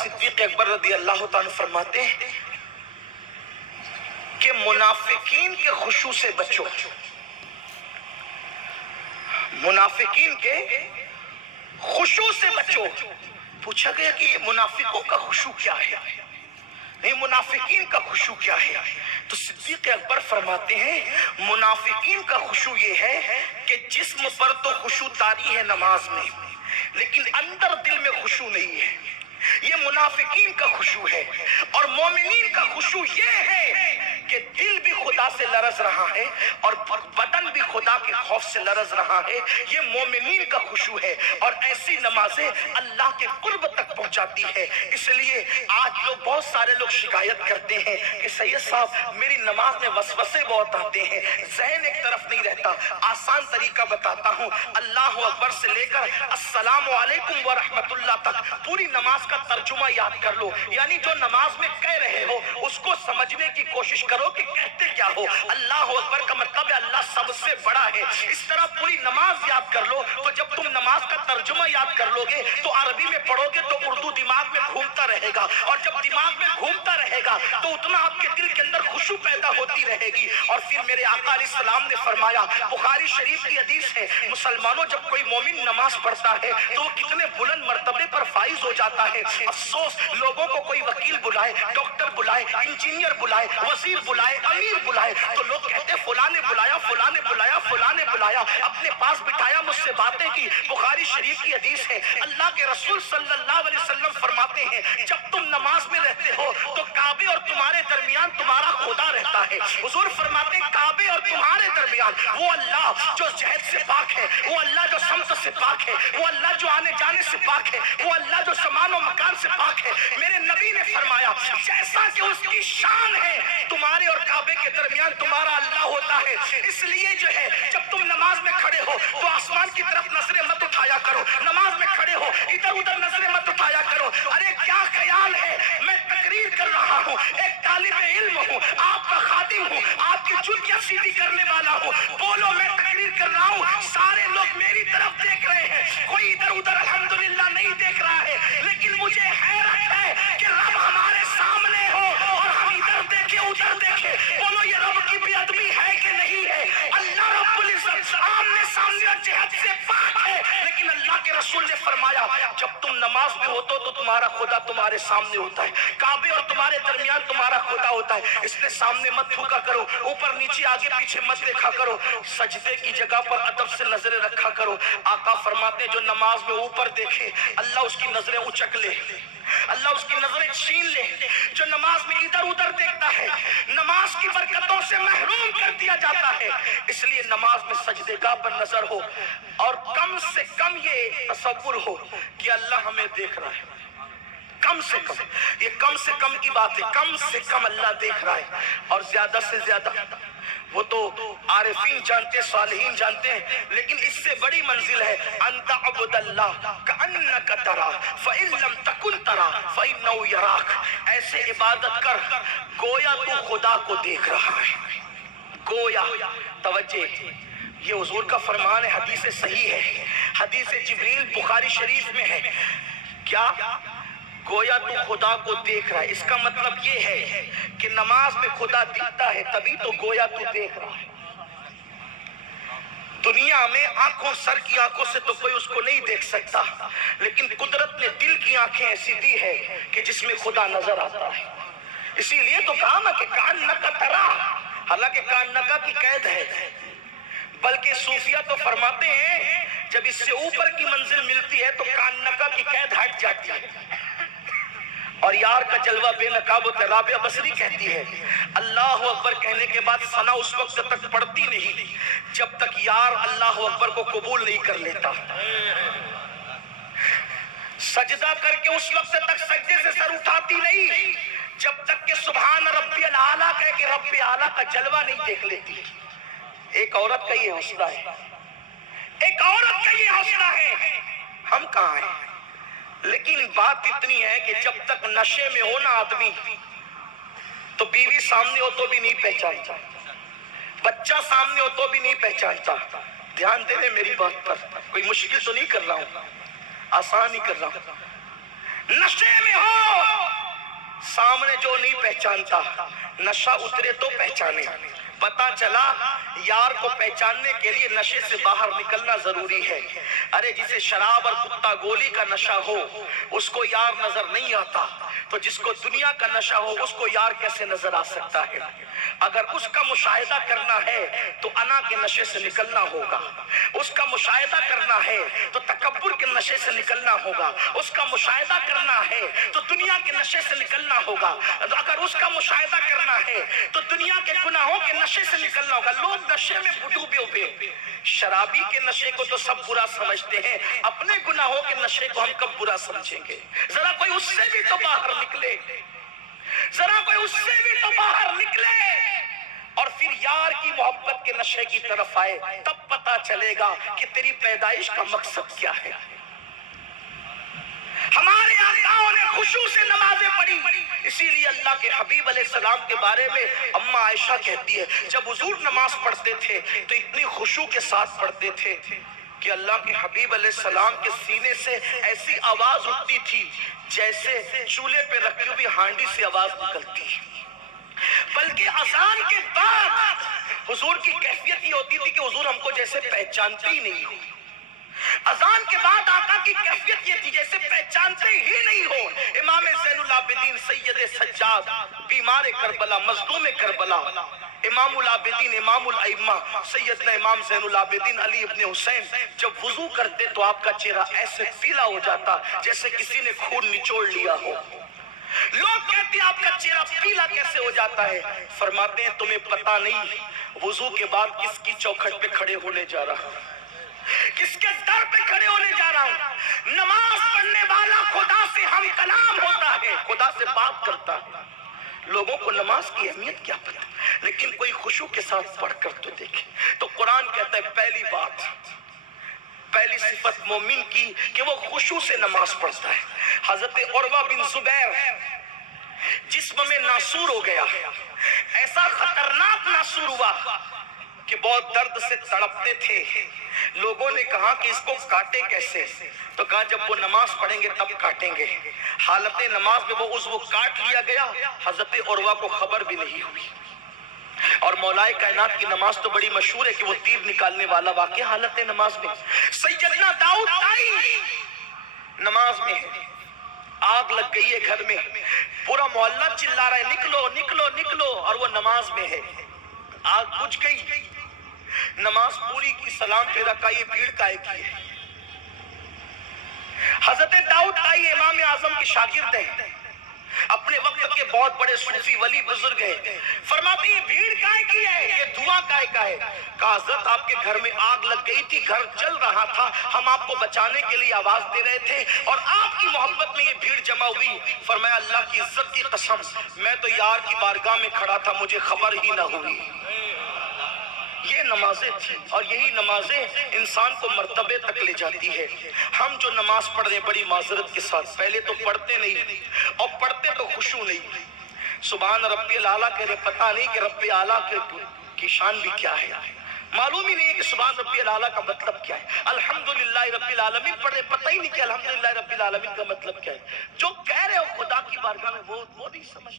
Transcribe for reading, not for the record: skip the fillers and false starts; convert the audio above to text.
صدیق اکبر رضی اللہ تعالیٰ فرماتے ہیں کہ منافقین کے خشوع سے بچو، منافقین کے خشوع سے بچو۔ پوچھا گیا کہ یہ منافقوں کا خشوع کیا ہے، نہیں منافقین کا خشوع کیا ہے؟ تو صدیق اکبر فرماتے ہیں منافقین کا خشوع یہ ہے کہ جسم پر تو خشوع طاری ہے نماز میں، لیکن اندر دل میں خشوع نہیں ہے، یہ منافقین کا خشوع ہے۔ اور مومنین کا خشوع یہ ہے کہ دل بھی خدا سے لرز رہا ہے اور بدن بھی خدا کے خوف سے لرز رہا ہے، یہ مومنین کا خشوع ہے، اور ایسی نمازیں اللہ کے قرب تک پہنچاتی ہے۔ اس لیے آج لوگ بہت سارے لوگ شکایت کرتے ہیں کہ سید صاحب میری نماز میں وسوسے بہت آتے ہیں، ذہن ایک طرف نہیں رہتا۔ آسان طریقہ بتاتا ہوں، اللہ اکبر سے لے کر السلام علیکم ورحمت اللہ تک پوری نماز کا ترجمہ یاد کر لو، یعنی جو نماز میں کہہ رہے ہو اس کو سمجھنے کی کوشش کرو کہ کہتے کیا ہو۔ اللہ اکبر کا مطلب ہے اللہ سب سے بڑا ہے، اس طرح پوری نماز یاد کر لو۔ تو جب تم نماز کا ترجمہ یاد کر لو گے تو عربی میں پڑھو گے تو اردو دماغ میں گھومتا رہے گا، اور جب دماغ میں گھومتا رہے گا تو اتنا آپ کے دل کے اندر خشوع پیدا ہوتی رہے گی۔ اور پھر میرے آقا علیہ السلام نے فرمایا، بخاری شریف کی حدیث ہے، مسلمانوں جب کوئی مومن نماز پڑھتا ہے تو وہ کتنے بلند مرتبے پر فائز ہو جاتا ہے۔ افسوس لوگوں کو کوئی وکیل بلائے، ڈاکٹر بلائے، انجینئر بلائے، وزیر بلائے، امیر بلائے تو لوگ کہتے فلاں نے بلایا، فلاں نے بلایا، فلاں نے بلایا، اپنے پاس بٹھایا، مجھ سے باتیں کی۔ بخاری شریف کی حدیث ہے، اللہ کے رسول صلی اللہ علیہ وسلم فرماتے ہیں جب تم نماز میں رہتے ہو تو کعبے اور تمہارے درمیان تمہارا خدا رہتا ہے۔ حضور فرماتے ہیں کعبے اور تمہارے درمیان وہ اللہ جو جہد سے پاک ہے، وہ اللہ جو سمت سے پاک ہے، وہ اللہ جو آنے جانے سے پاک ہے، وہ اللہ جو زمان و مکان سے پاک ہے۔ میرے نبی نے فرمایا جیسا کہ اس کی شان ہے تمہارے اور کعبے کے درمیان تمہارا اللہ ہوتا ہے۔ اس لیے جو ہے جب تم نماز میں کھڑے ہو تو آسمان کی طرف نظریں مت اٹھایا کرو، نماز میں کھڑے ہو ادھر ادھر نظریں مت اٹھایا کرو۔ ارے کیا خیال ہے میں تقریر کر رہا ہوں، ایک طالب علم ہوں، آپ کا خادم ہوں، آپ کی جوتیاں سیدھی کرنے والا ہوں، بولو میں تقریر کر رہا ہوں، سارے لوگ میری طرف دیکھ رہے ہیں، کوئی ادھر ادھر الحمدللہ نہیں دیکھ رہا ہے، لیکن مجھے حیرت ہے کہ رب ہمارے سامنے ہو اور ہم ادھر دیکھیں ادھر دیکھیں۔ بولو یہ رب کی بے ادبی ہے کہ نہیں ہے؟ اللہ رب العزت آمنے سامنے اور جہت سے پاک ہے، لیکن اللہ کے رسول نے فرمایا جب تم نماز میں ہوتے تو تمہارا خدا تمہارے سامنے ہوتا ہے، کعبے اور تمہارے درمیان تمہارا خدا ہوتا ہے، اس لیے سامنے مت تھوکا کرو، اوپر نیچے آگے پیچھے مت دیکھا کرو، سجدے کی جگہ پر ادب سے نظریں رکھا کرو۔ آقا فرماتے ہیں جو نماز میں اوپر دیکھے اللہ اس کی نظریں اچک لے، اللہ اس کی نظریں چھین لے۔ جو نماز میں ادھر ادھر دیکھتا ہے نماز کی برکتوں سے محروم کر دیا جاتا ہے۔ اس لیے نماز میں سجدے گاہ پر نظر ہو اور کم سے کم یہ تصور ہو کہ اللہ ہمیں دیکھ رہا ہے، کم سے کم، یہ کم سے کم کی بات ہے، کم سے کم اللہ دیکھ رہا ہے، اور زیادہ سے زیادہ وہ تو عارفین جانتے ہیں، صالحین جانتے ہیں، لیکن اس سے بڑی منزل ہے انت عبد اللہ کأنک ترا فإن لم تکن ترا فإنہ یراک۔ ایسے عبادت کر گویا تو خدا کو دیکھ رہا ہے، گویا۔ توجہ، یہ حضور کا فرمان ہے، حدیث صحیح ہے، حدیث جبریل بخاری شریف میں ہے، کیا گویا تو خدا کو دیکھ رہا ہے۔ اس کا مطلب یہ ہے کہ نماز میں خدا دکھتا ہے تبھی تو گویا تو دیکھ رہا ہے۔ دنیا میں آنکھوں سر کی آنکھوں سے تو کوئی اس کو نہیں دیکھ سکتا، لیکن قدرت نے دل کی آنکھیں ایسی دی ہے کہ جس میں خدا نظر آتا ہے۔ اسی لیے تو کہا نا کہ کأنک ترا، حالانکہ کأنک کی قید ہے، بلکہ صوفیہ تو فرماتے ہیں جب اس سے اوپر کی منزل ملتی ہے تو کأنک کی قید ہٹ جاتی ہے، اور یار کا جلوہ بے نقاب ہوتا ہے۔ رابعہ بصری کہتی ہے اللہ اکبر کہنے کے بعد ثنا اس وقت تک پڑتی نہیں جب تک یار اللہ اکبر کو قبول نہیں کر لیتا، سجدہ کر کے اس وقت تک سجدے سے سر اٹھاتی نہیں جب تک کہ سبحان ربی الاعلیٰ کہہ کے رب اعلیٰ کا جلوہ نہیں دیکھ لیتی۔ ایک عورت کا یہ حوصلہ ہے، ایک عورت کا یہ حوصلہ ہے، ہم کہاں ہیں؟ لیکن بات اتنی ہے کہ جب تک نشے میں ہو نا آدمی تو بیوی سامنے ہو تو بھی نہیں پہچانتا، بچہ سامنے ہو تو بھی نہیں پہچانتا۔ دھیان دے رہے میری بات پر، کوئی مشکل تو نہیں کر رہا ہوں، آسان ہی کر رہا ہوں۔ نشے میں ہو سامنے جو نہیں پہچانتا نشہ اترے تو پہچانے. پتا چلا یار کو پہچاننے کے لیے نشے سے باہر نکلنا ضروری ہے. ارے جسے شراب اور کتا گولی کا نشہ ہو اس کو یار نظر نہیں آتا، تو جس کو دنیا کا نشہ ہو اس کو یار کیسے نظر آ سکتا ہے؟ اگر اس کا مشاہدہ کرنا ہے تو انا کے نشے سے نکلنا ہوگا، اس کا مشاہدہ کرنا ہے تو تکبر کے نشے سے نکلنا ہوگا، اس کا مشاہدہ کرنا ہے تو دنیا کے نشے سے نکلنا ہوگا، اگر اس کا مشاہدہ کرنا ہے تو دنیا کے گناہوں کے نشے سے نکلنا ہوگا. لوگ نشے میں ڈوبے ہوئے، شرابی کے نشے کو تو سب برا سمجھتے ہیں، اپنے گناہوں کے نشے کو ہم کب برا سمجھیں گے؟ ذرا کوئی اس سے بھی تو باہر نکلے، ذرا کوئی اس سے بھی تو باہر نکلے اور پھر یار کی محبت کے نشے کی طرف آئے، تب پتا چلے گا کہ تیری پیدائش کا مقصد کیا ہے. ہمارے آقاؤں نے خشوع سے نمازیں پڑھی، اسی لیے اللہ کے حبیب علیہ السلام کے بارے میں اماں عائشہ کہتی ہے جب حضور نماز پڑھتے تھے تو اتنی خشوع کے ساتھ پڑھتے تھے کہ اللہ کے حبیب علیہ السلام کے سینے سے ایسی آواز اٹھتی تھی جیسے چولہے پہ رکھی ہوئی ہانڈی سے آواز نکلتی. بلکہ اذان کے بعد حضور کی کیفیت یہ ہوتی تھی کہ حضور ہم کو جیسے پہچانتے ہی نہیں ہو. اذان کے بعد آقا کی کیفیت یہ تھی جیسے پہچانتے ہی نہیں ہو. امام زین العابدین سید سجاد بیمار کربلا مظلوم کربلا امام العابدین امام الائمہ سیدنا امام زین العابدین علی ابن حسین جب وضو کرتے تو آپ کا چہرہ ایسے پیلا ہو جاتا جیسے کسی نے خون نچوڑ لیا ہو. لوگ کہتے ہیں آپ کا چہرہ پیلا کیسے ہو جاتا ہے؟ فرماتے ہیں تمہیں پتا نہیں وضو کے بعد کس کی چوکھٹ پہ کھڑے ہونے جا رہا ہوں، کس کے در پہ کھڑے ہونے جا رہا ہوں. نماز پڑھنے والا خدا سے ہم کلام ہوتا ہے، خدا سے بات کرتا ہے. لوگوں کو نماز کی اہمیت کیا پتا، لیکن کوئی خشوع کے ساتھ پڑھ کر تو دیکھے. تو قرآن کہتا ہے پہلی بات، پہلی صفت مومن کی کہ وہ خشوع سے نماز پڑھتا ہے. حضرت عروہ بن زبیر جسم میں ناسور ہو گیا، ایسا خطرناک ناسور ہوا کہ بہت درد سے تڑپتے تھے. لوگوں نے کہا کہ اس کو کاٹے کیسے؟ تو کہا جب وہ نماز پڑھیں گے تب کاٹیں گے. حالت نماز میں وہ عضو کاٹ لیا گیا، حضرت عروہ کو خبر بھی نہیں ہوئی. اور مولا کائنات کی نماز تو بڑی مشہور ہے کہ وہ تیر نکالنے والا واقعہ حالت نماز میں. سیدنا داؤد طائی نماز میں ہے، آگ لگ گئی ہے گھر میں، پورا محلہ چلا رہا ہے نکلو نکلو نکلو، اور وہ نماز میں ہے. آگ بجھ گئی، نماز پوری کی، سلام پھیرا، کہا یہ بھیڑ کائے کی ہے؟ حضرت داؤد طائی امام اعظم کے شاگرد ہیں، اپنے وقت کے بہت بڑے صوفی ولی بزرگ ہیں. فرماتے ہیں بھیڑ کائے کی ہے، یہ دھواں کائے کا ہے؟ کہا حضرت آپ کے گھر میں آگ لگ گئی تھی، گھر جل رہا تھا، ہم آپ کو بچانے کے لیے آواز دے رہے تھے اور آپ کی محبت میں یہ بھیڑ جمع ہوئی. فرمایا اللہ کی عزت کی قسم میں تو یار کی بارگاہ میں کھڑا تھا، مجھے خبر ہی نہ ہوئی. یہ نمازیں تھی، اور یہی نمازیں انسان کو مرتبے تک لے جاتی ہے. ہم جو نماز پڑھ رہے ہیں بڑی معذرت کے ساتھ، پہلے تو پڑھتے نہیں اور پڑھتے تو خشوع نہیں. سبحان ربی الاعلیٰ کہہ رہے، پتہ نہیں کہ رب اعلیٰ کی شان بھی کیا ہے، معلوم ہی نہیں ہے کہ سبحان ربی الاعلیٰ کا مطلب کیا ہے. الحمدللہ رب العالمین پڑھ رہے، پتہ ہی نہیں کہ الحمدللہ رب العالمین کا مطلب کیا ہے. جو کہہ رہے ہو خدا کی بارگاہ میں وہ نہیں سمجھ